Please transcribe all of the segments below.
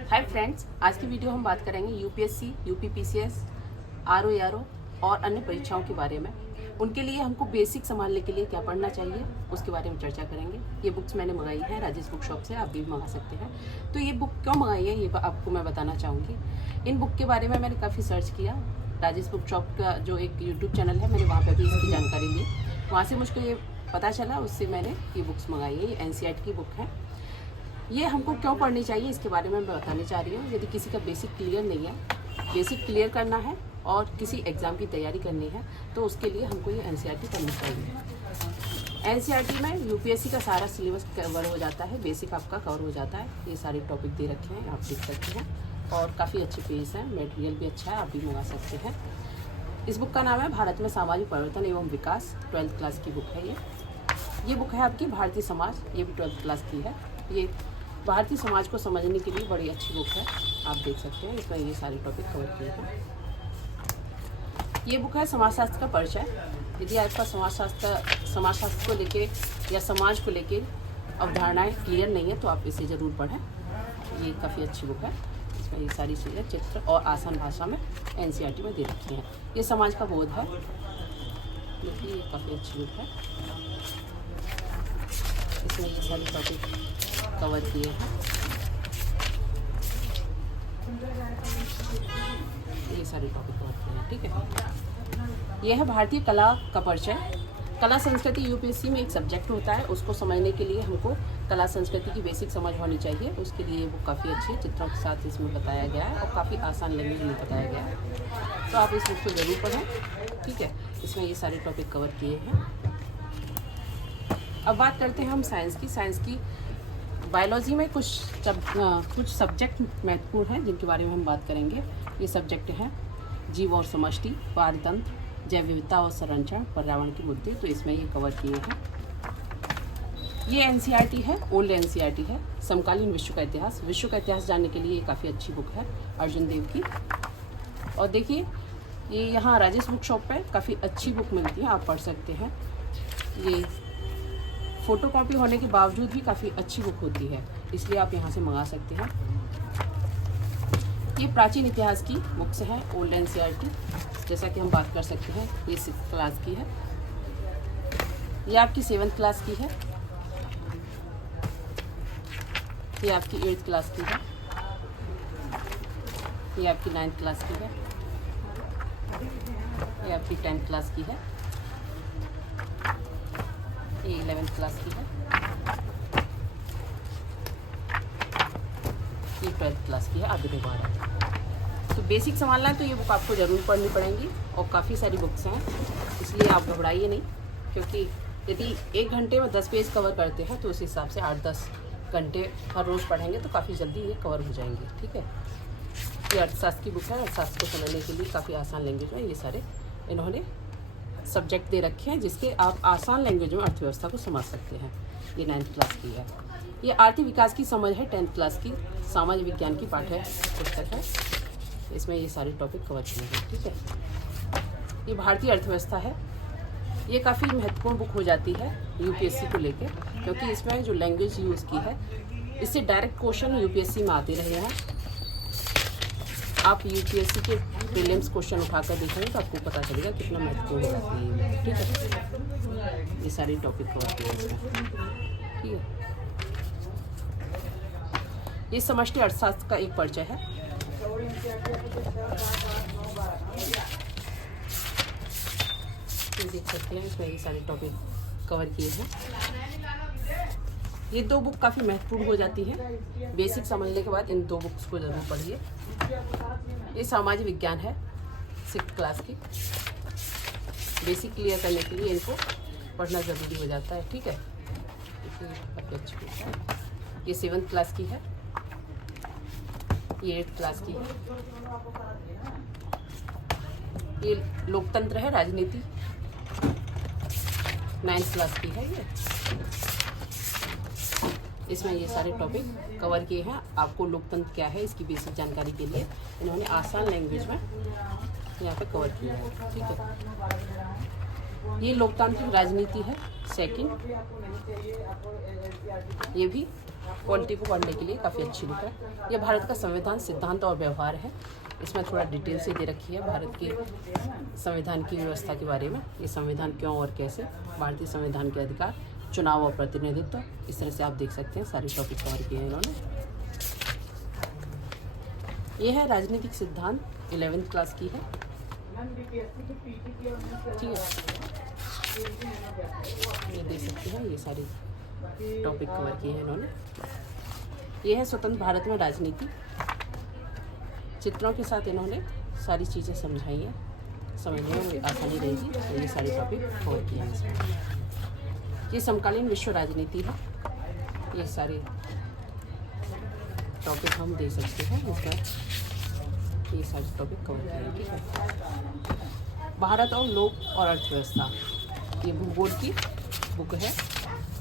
Hi friends, आज की video हम बात करेंगे यूपीएससी, यूपीपीसीएस, आरओ और अन्य परीक्षाओं के बारे में। उनके लिए हमको बेसिक संभालने के लिए क्या पढ़ना चाहिए उसके बारे में चर्चा करेंगे। ये बुक्स मैंने मंगाई है राजेश बुक शॉप से, आप भी मंगा सकते हैं। तो ये बुक क्यों मंगाई है ये आपको मैं बताना चाहूँगी। इन बुक के बारे में मैंने काफ़ी सर्च किया। राजेश बुक शॉप का जो एक यूट्यूब चैनल है, मैंने वहाँ पर भी इसकी जानकारी ली। वहाँ से मुझको ये पता चला, उससे मैंने ये बुक्स मंगाई है। ये एनसीईआरटी की बुक है। ये हमको क्यों पढ़नी चाहिए इसके बारे में मैं बताने चाह रही हूँ। यदि किसी का बेसिक क्लियर नहीं है, बेसिक क्लियर करना है और किसी एग्ज़ाम की तैयारी करनी है, तो उसके लिए हमको ये एनसीईआरटी पढ़नी चाहिए। एनसीईआरटी में यूपीएससी का सारा सिलेबस कवर हो जाता है, बेसिक आपका कवर हो जाता है। ये सारे टॉपिक दे रखे हैं, आप देख सकते हैं और काफ़ी अच्छे पेज हैं, मटेरियल भी अच्छा है, आप भी मंगा सकते हैं। इस बुक का नाम है भारत में सामाजिक परिवर्तन एवं विकास, 12th क्लास की बुक है ये बुक है आपकी भारतीय समाज, ये भी 12th क्लास की है। ये भारतीय समाज को समझने के लिए बड़ी अच्छी बुक है, आप देख सकते हैं। इसमें ये सारे टॉपिक कवर किए हैं। ये बुक है समाजशास्त्र का परिचय। यदि आपका समाजशास्त्र को लेके या समाज को लेके अवधारणाएं क्लियर नहीं है तो आप इसे ज़रूर पढ़ें। ये काफ़ी अच्छी बुक है। इसमें ये सारी चीज़ें चित्र और आसान भाषा में एनसीईआरटी में दे रखी हैं। ये समाज का बोध है, देखिए ये काफ़ी अच्छी बुक है। इसमें ये सारे टॉपिक कवर किए हैं। ये सारे टॉपिक कवर किए हैं, ठीक है। यह है भारतीय कला का परिचय। कला संस्कृति यूपीएससी में एक सब्जेक्ट होता है, उसको समझने के लिए हमको कला संस्कृति की बेसिक समझ होनी चाहिए। उसके लिए वो काफ़ी अच्छी है, चित्रों के साथ इसमें बताया गया है और काफ़ी आसान लैंग्वेज में बताया गया है। तो आप इस बुक को ज़रूर पढ़ें, ठीक है। इसमें ये सारे टॉपिक कवर किए हैं। अब बात करते हैं हम साइंस की। बायोलॉजी में कुछ सब्जेक्ट महत्वपूर्ण हैं जिनके बारे में हम बात करेंगे। ये सब्जेक्ट हैं जीव और समष्टि, पारतंत्र, जैव विविधता और संरक्षण, पर्यावरण के मुद्दे। तो इसमें ये कवर किए हैं। ये एनसीईआरटी है, ओल्ड एनसीईआरटी है। समकालीन विश्व का इतिहास जानने के लिए ये काफ़ी अच्छी बुक है अर्जुन देव की। और देखिए ये यहाँ राजेश बुक शॉप पे काफ़ी अच्छी बुक मिलती है, आप पढ़ सकते हैं। ये फ़ोटोकॉपी होने के बावजूद भी काफ़ी अच्छी बुक होती है, इसलिए आप यहाँ से मंगा सकते हैं। ये प्राचीन इतिहास की बुक्स हैं, ओल्ड एनसीईआरटी। जैसा कि हम बात कर सकते हैं, ये 6th क्लास की है, ये आपकी 7th क्लास की है, ये आपकी 8th क्लास की है, ये आपकी 9th क्लास की है, ये आपकी 10th क्लास की है, ये 11th क्लास की है, ये 12th क्लास की है। आगे देखो आ रहा है। तो बेसिक संभालना है तो ये बुक आपको ज़रूर पढ़नी पड़ेंगी और काफ़ी सारी बुक्स हैं, इसलिए आप घबराइए नहीं। क्योंकि यदि 1 घंटे में 10 पेज कवर करते हैं तो उस हिसाब से 8-10 घंटे हर रोज़ पढ़ेंगे तो काफ़ी जल्दी ये कवर हो जाएंगे, ठीक है। ये अर्थशास्त्र की बुक है। अर्थशास्त्र को समझने के लिए काफ़ी आसान लैंग्वेज में ये सारे इन्होंने सब्जेक्ट दे रखे हैं, जिसके आप आसान लैंग्वेज में अर्थव्यवस्था को समझ सकते हैं। ये 9th क्लास की है। ये आर्थिक विकास की समझ है, 10th क्लास की। सामाजिक विज्ञान की पाठ्य पुस्तक है, इसमें ये सारे टॉपिक कवर किए हैं, ठीक है। ये भारतीय अर्थव्यवस्था है। ये काफ़ी महत्वपूर्ण बुक हो जाती है यूपीएससी को लेके, क्योंकि इसमें जो लैंग्वेज यूज़ की है, इससे डायरेक्ट क्वेश्चन यूपीएससी में आते रहे हैं। आप यूपीएससी के प्रीलिम्स क्वेश्चन उठाकर देखेंगे तो आपको पता चलेगा कितना महत्वपूर्ण हो जाती है, ठीक है। ये सारे टॉपिक कवर किए हैं इसमें, ठीक है। ये समष्टि अर्थशास्त्र का एक परिचय है। ये देख सकते हैं, इसमें ये सारे टॉपिक कवर किए हैं। ये 2 बुक काफ़ी महत्वपूर्ण हो जाती है। बेसिक समझने के बाद इन 2 बुक्स को ज़रूर पढ़िए। ये सामाजिक विज्ञान है, 6th क्लास की। बेसिक क्लियर करने के लिए इनको पढ़ना ज़रूरी हो जाता है, ठीक है। काफ़ी अच्छी बुक है। ये 7th क्लास की है, ये 8th क्लास की है। ये लोकतंत्र है, राजनीति, 9th क्लास की है ये। इसमें ये सारे टॉपिक कवर किए हैं। आपको लोकतंत्र क्या है इसकी बेसिक जानकारी के लिए इन्होंने आसान लैंग्वेज में यहाँ पे कवर किया है, ठीक है। ये लोकतांत्रिक राजनीति है, 2nd। ये भी क्वालिटी को पढ़ने के लिए काफ़ी अच्छी बुक है। यह भारत का संविधान, सिद्धांत और व्यवहार है। इसमें थोड़ा डिटेल से दे रखी है भारत की संविधान की व्यवस्था के बारे में। ये संविधान क्यों और कैसे, भारतीय संविधान के अधिकार, चुनाव और प्रतिनिधित्व, इस तरह से आप देख सकते हैं सारे टॉपिक कवर किए हैं इन्होंने। ये है राजनीतिक सिद्धांत, 11th क्लास की है। ठीक है, ये देख सकते हैं, ये सारे टॉपिक कवर किए हैं इन्होंने। ये है स्वतंत्र भारत में राजनीति, चित्रों के साथ इन्होंने सारी चीज़ें समझाई हैं, समझने में आसानी रहेगी। तो ये सारे टॉपिक कवर किए हैं इसमें। ये समकालीन विश्व राजनीति है, ये सारे टॉपिक हम दे सकते हैं इसमें। ये सारे टॉपिक कवर किए हैं। ठीक है, भारत और लोक और अर्थव्यवस्था, ये भूगोल की बुक है।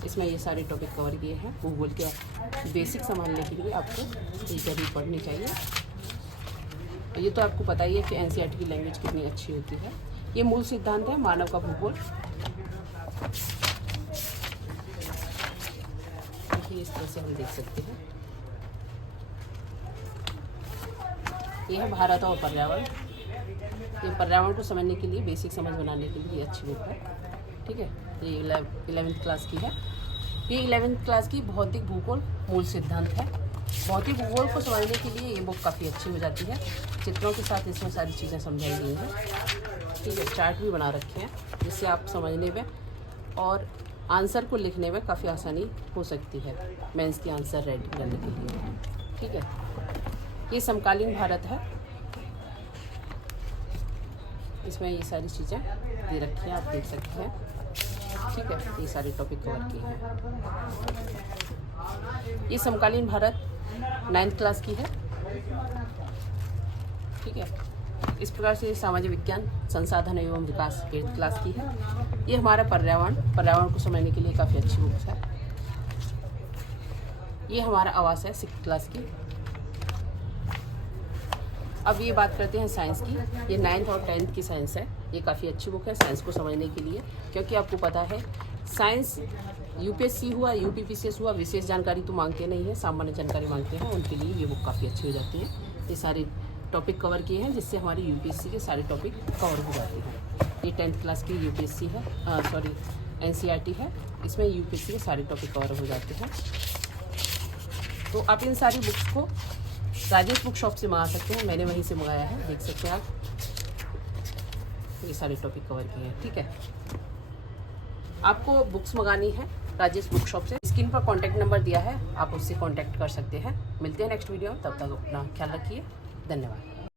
इसमें ये सारे टॉपिक कवर किए हैं। भूगोल के बेसिक संभालने के लिए आपको ये जरूर पढ़नी चाहिए। ये तो आपको पता ही है कि एनसीईआरटी की लैंग्वेज कितनी अच्छी होती है। ये मूल सिद्धांत है मानव का भूगोल। इस तरह से हम देख सकते हैं। ये है भारत और पर्यावरण। ये पर्यावरण को समझने के लिए, बेसिक समझ बनाने के लिए अच्छी बुक है। ठीक है, ये 11th क्लास की है। ये 11th क्लास की भौतिक भूगोल मूल सिद्धांत है। भौतिक भूगोल को समझने के लिए ये बुक काफ़ी अच्छी हो जाती है। चित्रों के साथ इसमें सारी चीज़ें समझाई गई हैं। ठीक है, चार्ट भी बना रखे हैं जिससे आप समझने में और आंसर को लिखने में काफ़ी आसानी हो सकती है, मेंस की आंसर रेडी करने के लिए। ठीक है, ये समकालीन भारत है। इसमें ये सारी चीज़ें दे रखी हैं, आप देख सकते हैं। ठीक है, ये सारे टॉपिक कवर किए हैं। ये समकालीन भारत 9th क्लास की है। ठीक है, इस प्रकार से सामाजिक विज्ञान, संसाधन एवं विकास 8th क्लास की है। ये हमारा पर्यावरण को समझने के लिए काफ़ी अच्छी बुक है। ये हमारा आवास है 6th क्लास की। अब ये बात करते हैं साइंस की। ये 9th और 10th की साइंस है। ये काफ़ी अच्छी बुक है साइंस को समझने के लिए, क्योंकि आपको पता है साइंस यूपीएससी हुआ, यूपीपीसीएस हुआ, विशेष जानकारी तो मांगते नहीं है, सामान्य जानकारी मांगते हैं। उनके लिए ये बुक काफ़ी अच्छी हो जाती है। ये सारे टॉपिक कवर किए हैं जिससे हमारी यूपीएससी के सारे टॉपिक कवर हो जाते हैं। ये 10th क्लास की यूपीएससी है, एनसीईआरटी है। इसमें यूपीएससी के सारे टॉपिक कवर हो जाते हैं। तो आप इन सारी बुक्स को राजेश बुक शॉप से मंगा सकते हैं। मैंने वहीं से मंगाया है, देख सकते हैं आप। ये सारे टॉपिक कवर किए हैं। ठीक है, आपको बुक्स मंगानी है राजेश बुक शॉप से, स्क्रीन पर कॉन्टैक्ट नंबर दिया है, आप उससे कॉन्टैक्ट कर सकते हैं। मिलते हैं नेक्स्ट वीडियो में, तब तक अपना ख्याल रखिए। धन्यवाद।